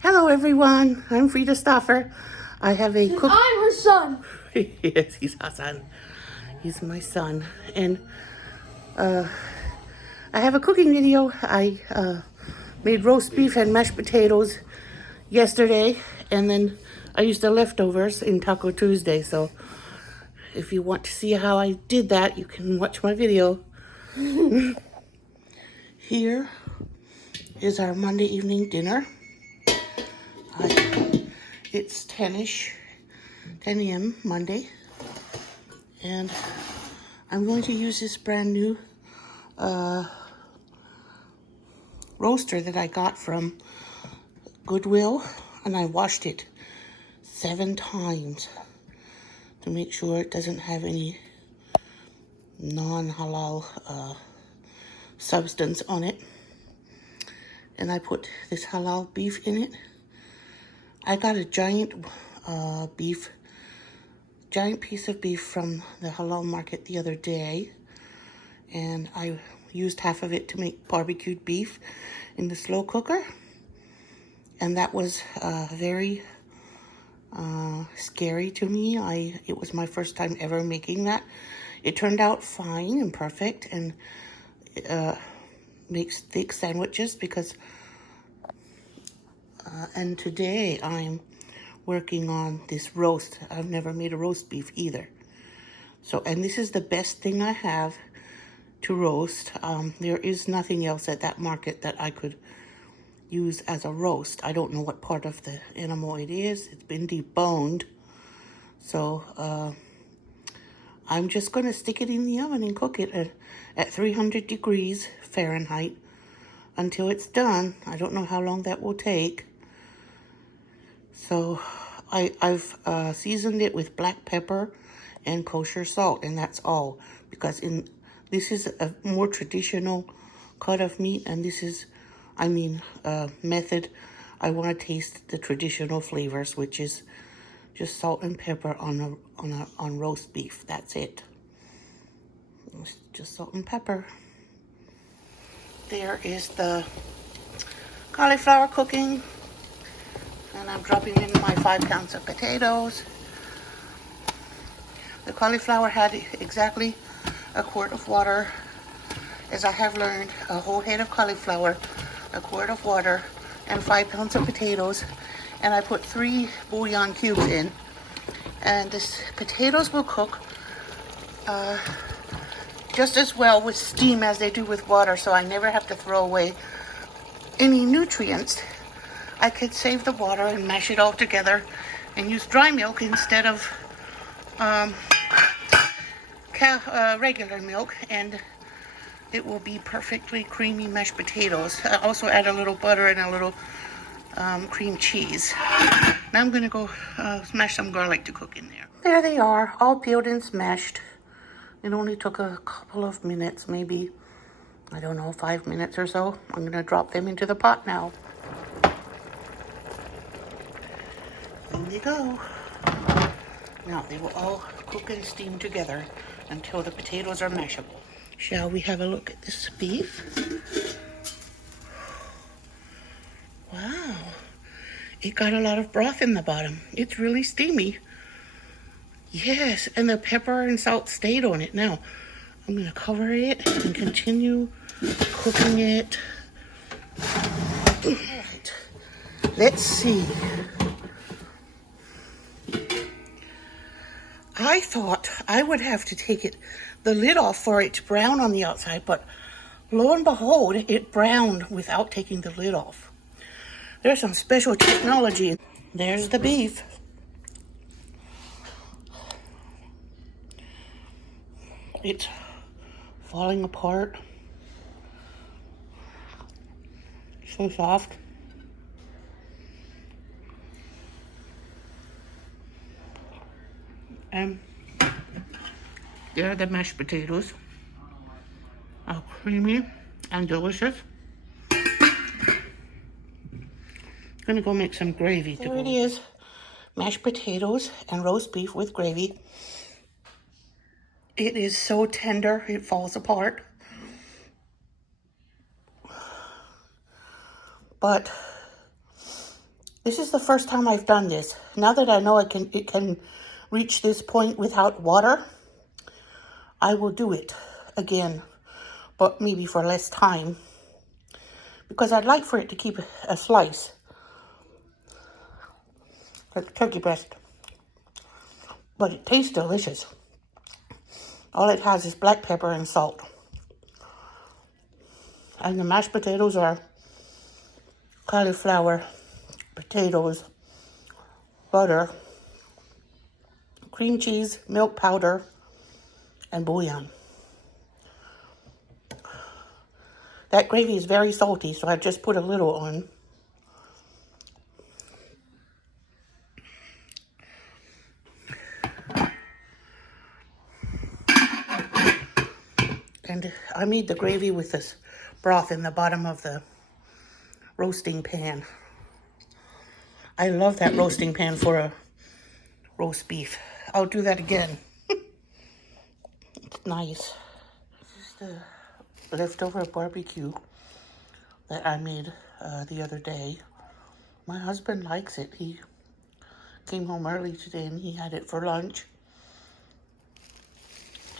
Hello everyone, I'm Frida Stoffer. I have a cook. I'm her son. Yes, he's our son. He's my son. And I have a cooking video. I made roast beef and mashed potatoes yesterday, and then I used the leftovers in Taco Tuesday. So if you want to see how I did that, you can watch my video. Here is our Monday evening dinner. It's 10-ish, 10 a.m. Monday. And I'm going to use this brand new roaster that I got from Goodwill, and I washed it 7 times to make sure it doesn't have any non-halal substance on it. And I put this halal beef in it. I got a giant piece of beef from the halal market the other day, and I used half of it to make barbecued beef in the slow cooker, and that was very scary to me. It was my first time ever making that. It turned out fine and perfect, and makes thick sandwiches because and today I'm working on this roast. I've never made a roast beef either. So, and this is the best thing I have to roast. There is nothing else at that market that I could use as a roast. I don't know what part of the animal it is. It's been deboned. So I'm just going to stick it in the oven and cook it at 300 degrees Fahrenheit until it's done. I don't know how long that will take. So I've seasoned it with black pepper and kosher salt, and that's all. Because this is a more traditional cut of meat, and this is, method. I want to taste the traditional flavors, which is just salt and pepper on roast beef. That's it. It's just salt and pepper. There is the cauliflower cooking, and I'm dropping in my 5 pounds of potatoes. The cauliflower had exactly a quart of water. As I have learned, a whole head of cauliflower, a quart of water, and 5 pounds of potatoes. And I put 3 bouillon cubes in. And this potatoes will cook just as well with steam as they do with water, so I never have to throw away any nutrients. I could save the water and mash it all together and use dry milk instead of regular milk, and it will be perfectly creamy mashed potatoes. I also add a little butter and a little cream cheese. Now I'm going to go smash some garlic to cook in there. There they are, all peeled and smashed. It only took a couple of minutes, maybe, I don't know, 5 minutes or so. I'm going to drop them into the pot now. In they go. Now they will all cook and steam together until the potatoes are mashable. Shall we have a look at this beef? Wow, it got a lot of broth in the bottom. It's really steamy. Yes, and the pepper and salt stayed on it. Now I'm going to cover it and continue cooking it. All right, let's see. I thought I would have to take the lid off for it to brown on the outside, but lo and behold, it browned without taking the lid off. There's some special technology. There's the beef. It's falling apart. So soft. And there are the mashed potatoes. Creamy and delicious. Gonna go make some gravy. There it is. Mashed potatoes and roast beef with gravy. It is so tender, it falls apart. But This is the first time I've done this. Now that I know it can reach this point without water, I will do it again, but maybe for less time, because I'd like for it to keep a slice, like turkey breast. But it tastes delicious. All it has is black pepper and salt. And the mashed potatoes are cauliflower, potatoes, butter, cream cheese, milk powder, and bouillon. That gravy is very salty, so I just put a little on. And I made the gravy with this broth in the bottom of the roasting pan. I love that roasting pan for a roast beef. I'll do that again. It's nice. This is the leftover barbecue that I made the other day. My husband likes it. He came home early today and he had it for lunch.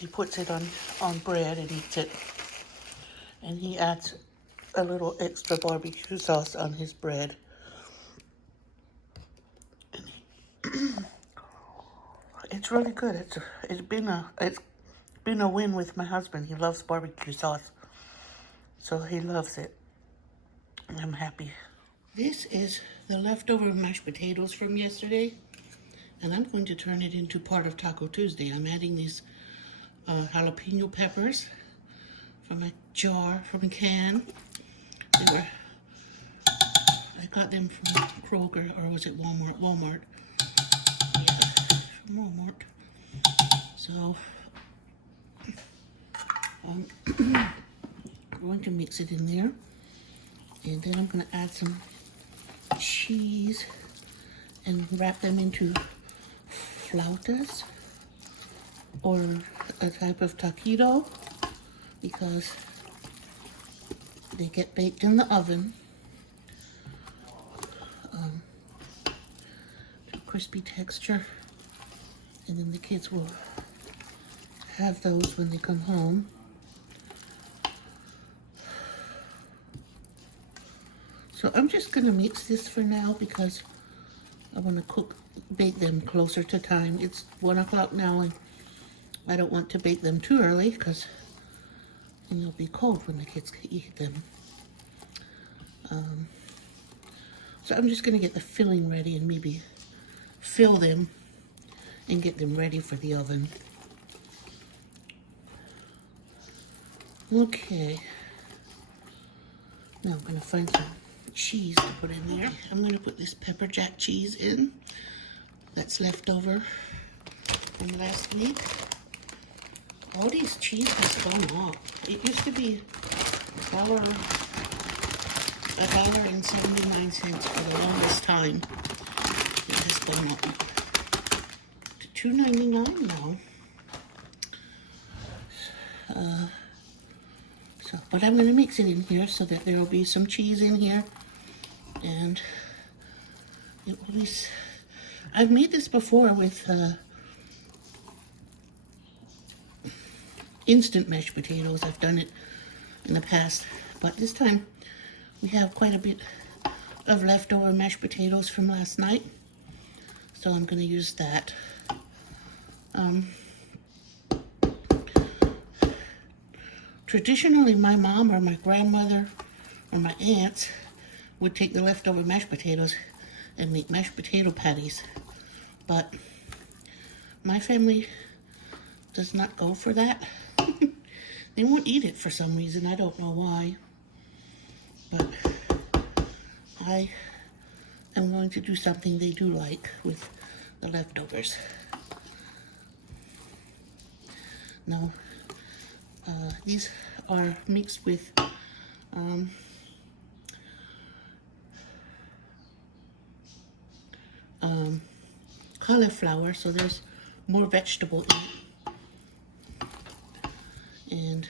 He puts it on bread and eats it. And he adds a little extra barbecue sauce on his bread. It's really good. It's been a win with my husband. He loves barbecue sauce, so he loves it. I'm happy. This is the leftover mashed potatoes from yesterday, and I'm going to turn it into part of Taco Tuesday. I'm adding these jalapeno peppers from a jar, from a can. I got them from Kroger, or was it Walmart? Walmart. Yeah, from Walmart. So I'm going to mix it in there, and then I'm going to add some cheese and wrap them into flautas, or a type of taquito, because they get baked in the oven to crispy texture, and then the kids will have those when they come home. So I'm just going to mix this for now because I want to bake them closer to time. It's 1 o'clock now, and I don't want to bake them too early because then they'll be cold when the kids can eat them. So I'm just going to get the filling ready and maybe fill them and get them ready for the oven. Okay. Now I'm going to find some cheese to put in there. I'm going to put this pepper jack cheese in that's left over from last week. All these cheese has gone up. It used to be $1.79 for the longest time. It has gone up to $2.99 now. But I'm going to mix it in here so that there will be some cheese in here, and it will be. I've made this before with instant mashed potatoes. I've done it in the past, but this time we have quite a bit of leftover mashed potatoes from last night, so I'm going to use that. Traditionally, my mom or my grandmother or my aunts would take the leftover mashed potatoes and make mashed potato patties, but my family does not go for that. They won't eat it for some reason. I don't know why, but I am going to do something they do like with the leftovers. Now, these are mixed with cauliflower, so there's more vegetable in it, and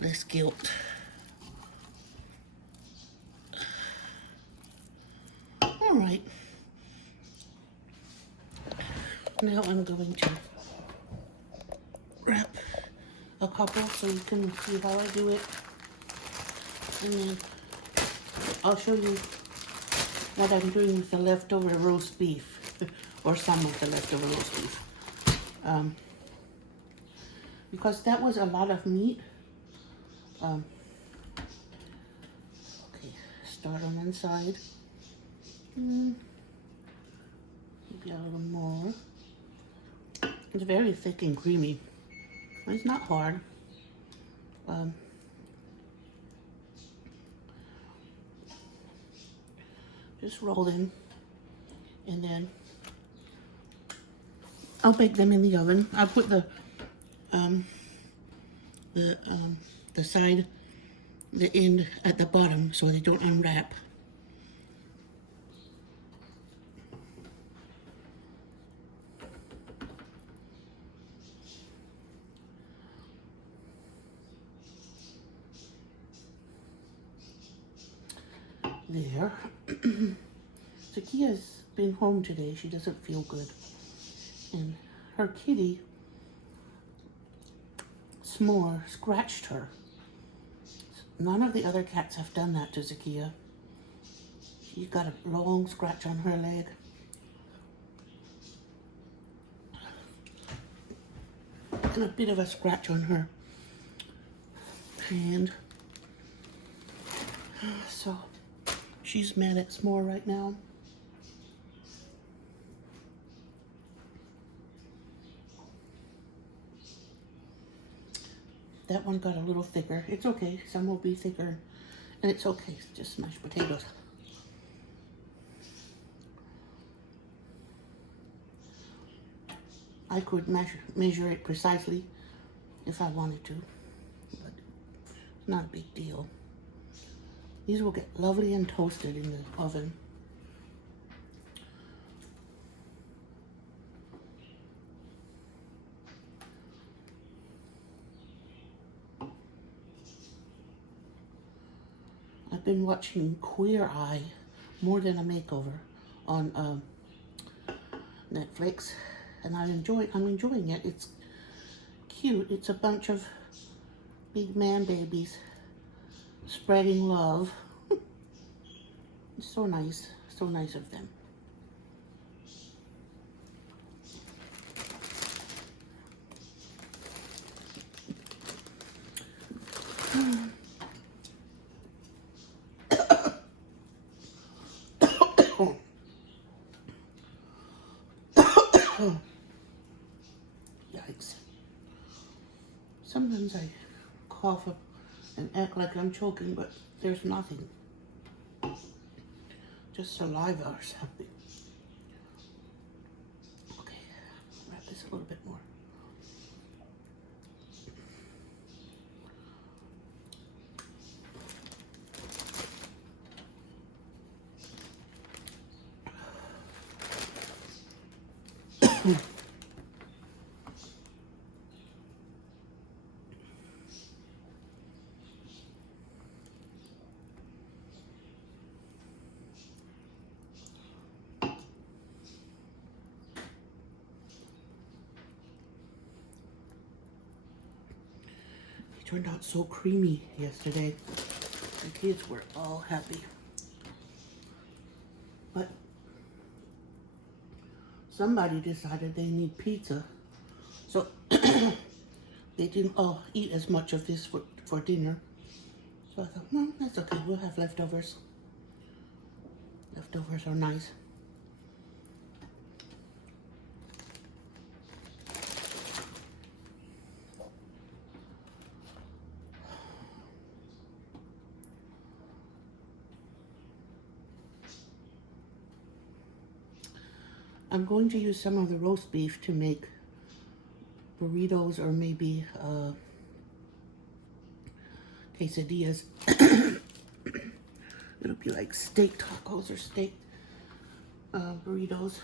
less guilt. Now I'm going to wrap a couple so you can see how I do it. And then I'll show you what I'm doing with the leftover roast beef, or some of the leftover roast beef. Because that was a lot of meat. Okay, start on one side. Maybe a little more. It's very thick and creamy. It's not hard. Just roll in, and then I'll bake them in the oven. I'll put the side, the end at the bottom so they don't unwrap. There. Zakia's been home today. She doesn't feel good. And her kitty, S'more, scratched her. None of the other cats have done that to Zakia. She's got a long scratch on her leg. And a bit of a scratch on her hand. So she's mad at S'more right now. That one got a little thicker. It's okay. Some will be thicker. And it's okay. It's just mashed potatoes. I could measure it precisely if I wanted to. But it's not a big deal. These will get lovely and toasted in the oven. I've been watching Queer Eye, More Than a Makeover on Netflix, and I'm enjoying it. It's cute. It's a bunch of big man babies spreading love. It's so nice of them. Yikes. Sometimes I cough up and act like I'm choking, but there's nothing. Just saliva or something. Okay, wrap this a little bit more. It turned out so creamy yesterday. The kids were all happy. But somebody decided they need pizza. So they didn't all eat as much of this for dinner. So I thought, that's okay. We'll have leftovers. Leftovers are nice. I'm going to use some of the roast beef to make burritos or maybe quesadillas. It'll be like steak tacos or steak burritos.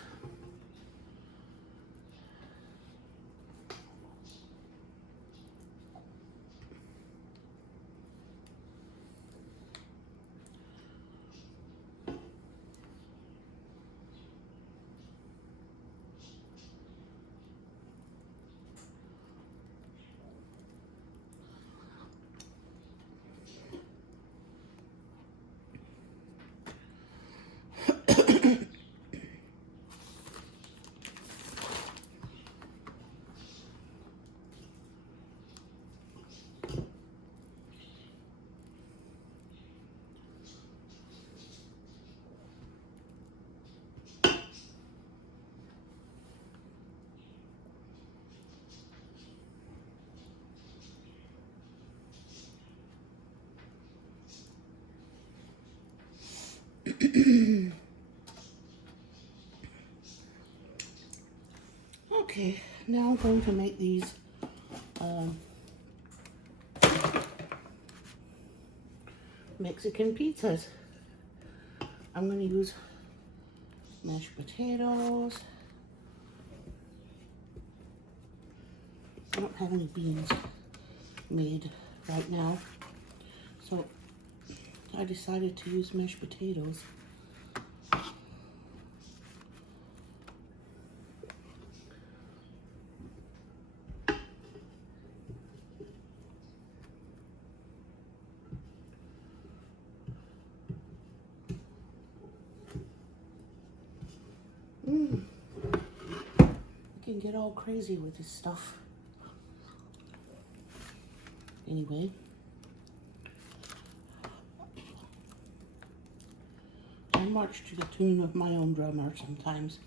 Okay, now I'm going to make these Mexican pizzas. I'm going to use mashed potatoes. I don't have any beans made right now, so I decided to use mashed potatoes. You can get all crazy with this stuff. Anyway, I march to the tune of my own drummer sometimes.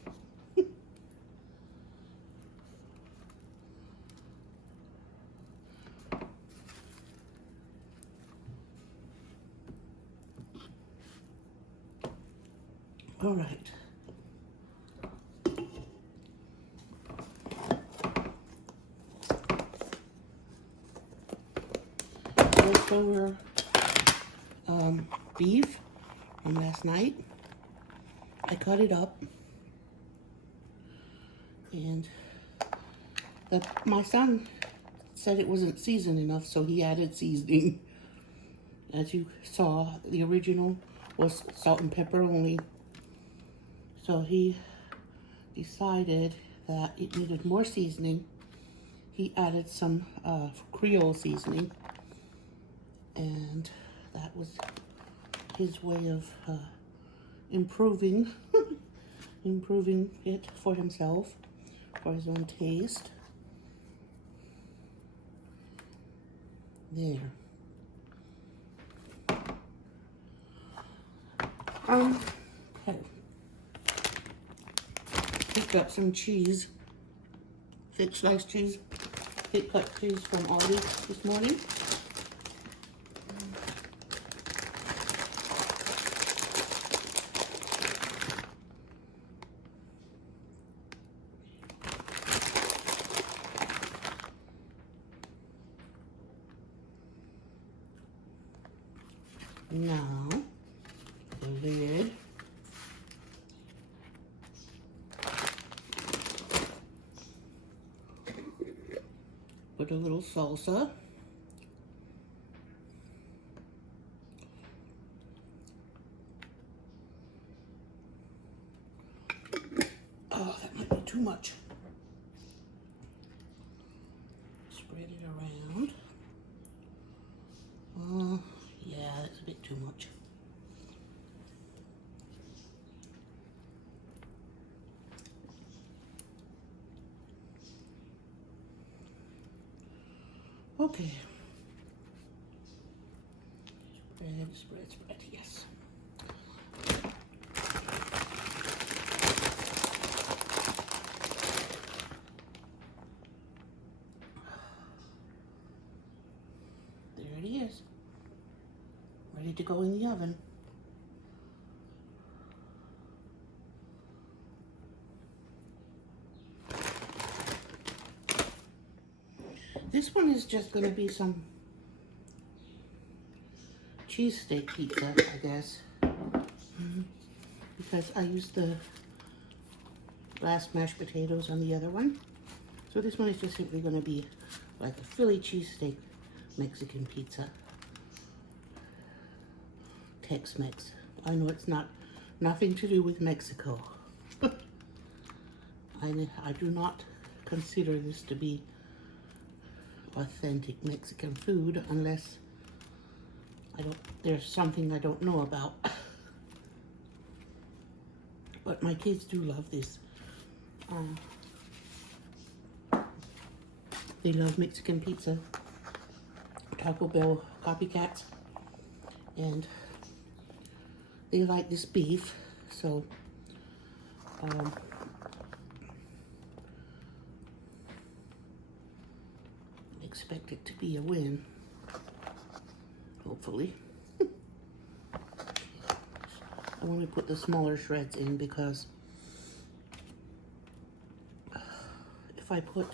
All right. Leftover beef from last night. I cut it up, and my son said it wasn't seasoned enough, so he added seasoning. As you saw, the original was salt and pepper only, so he decided that it needed more seasoning. He added some Creole seasoning, and that was his way of improving improving it for himself, for his own taste. There. Okay. Picked up some cheese, thick sliced cheese, thick cut cheese from Aldi this morning. Now, the lid. Put a little salsa. Oh, that might be too much. Spread it around. Yeah, that's a bit too much. Okay. Spread, yes. There it is. Ready to go in the oven. This one is just going to be some cheesesteak pizza, I guess. Because I used the last mashed potatoes on the other one. So this one is just simply going to be like a Philly cheesesteak Mexican pizza. Tex-Mex. I know it's nothing to do with Mexico. I do not consider this to be authentic Mexican food unless there's something I don't know about. But my kids do love this. They love Mexican pizza. Taco Bell copycats. And they like this beef, so expect it to be a win, hopefully. I want to put the smaller shreds in because if I put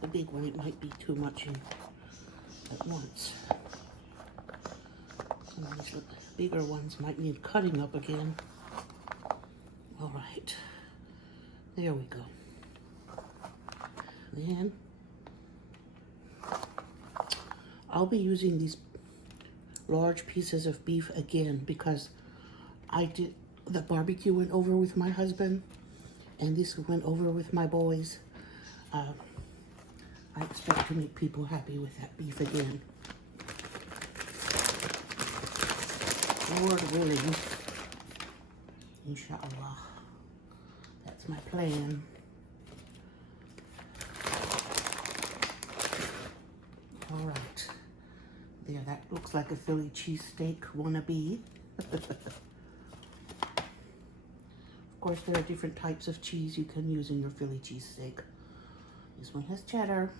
the big one, it might be too much in at once. Some of these bigger ones might need cutting up again. All right, there we go. Then I'll be using these large pieces of beef again because I did the barbecue went over with my husband and this went over with my boys. I expect to make people happy with that beef again. Lord willing, inshallah. That's my plan. All right. There, that looks like a Philly cheesesteak wannabe. Of course, there are different types of cheese you can use in your Philly cheesesteak. This one has cheddar.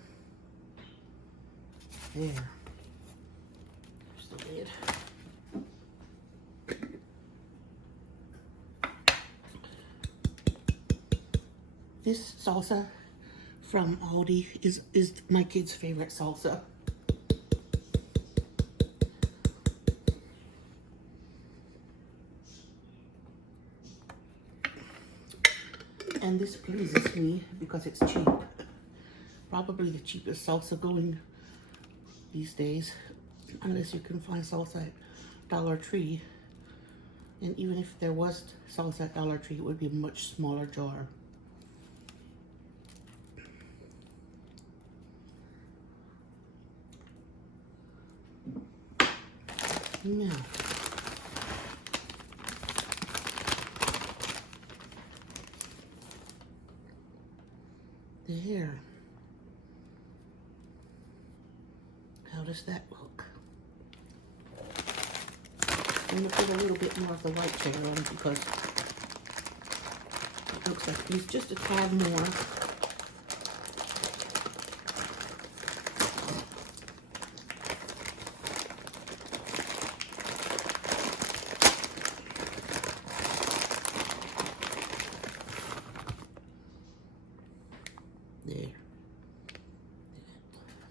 There. There's the lid. This salsa from Aldi is my kids' favorite salsa. And this pleases me because it's cheap. Probably the cheapest salsa going these days, unless you can find salsa at Dollar Tree. And even if there was salsa at Dollar Tree, it would be a much smaller jar. Now, there. How does that look? I'm going to put a little bit more of the white cheddar on because it looks like it's just a tad more. There.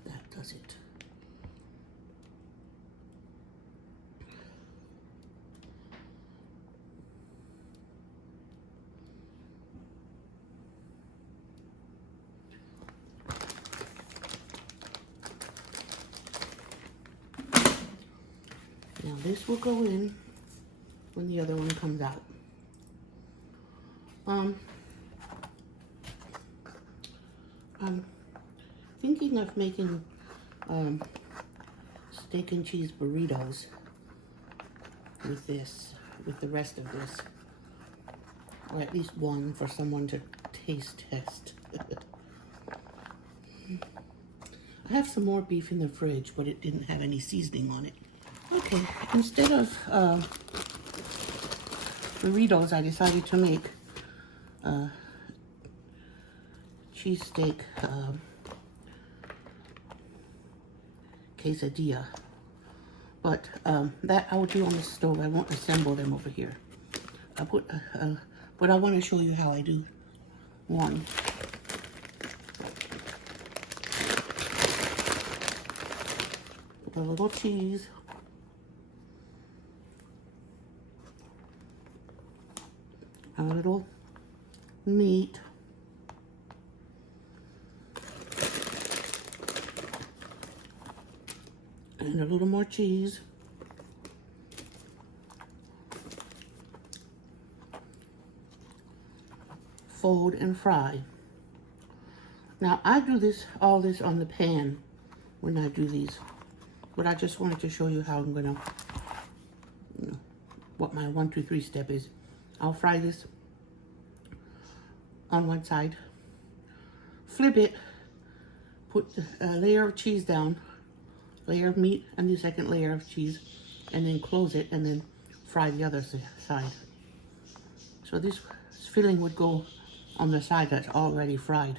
That does it. Now this will go in when the other one comes out. I'm thinking of making steak and cheese burritos with this, with the rest of this, or at least one for someone to taste test. I have some more beef in the fridge, but it didn't have any seasoning on it. Okay, instead of burritos, I decided to make cheesesteak quesadilla, but that I will do on the stove. I won't assemble them over here. I put, but I want to show you how I do one. Put a little cheese. A little meat. And a little more cheese. Fold and fry. Now I do all this on the pan when I do these, but I just wanted to show you how I'm gonna, what my 1, 2, 3 step is. I'll fry this on one side, flip it, put a layer of cheese down, layer of meat, and the second layer of cheese, and then close it, and then fry the other side. So this filling would go on the side that's already fried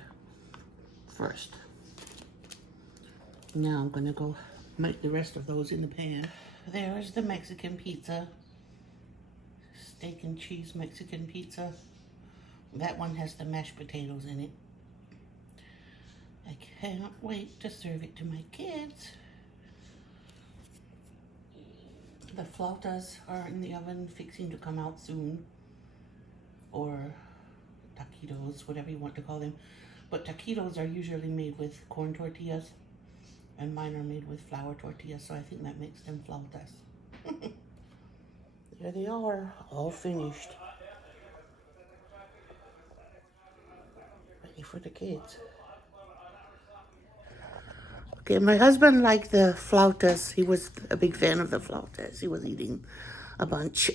first. Now I'm gonna go make the rest of those in the pan. There's the Mexican pizza steak and cheese Mexican pizza. That one has the mashed potatoes in it. I can't wait to serve it to my kids. The flautas are in the oven, fixing to come out soon. Or taquitos, whatever you want to call them. But taquitos are usually made with corn tortillas, and mine are made with flour tortillas, so I think that makes them flautas. There they are, all finished. Ready for the kids. Okay, my husband liked the flautas. He was a big fan of the flautas. He was eating a bunch.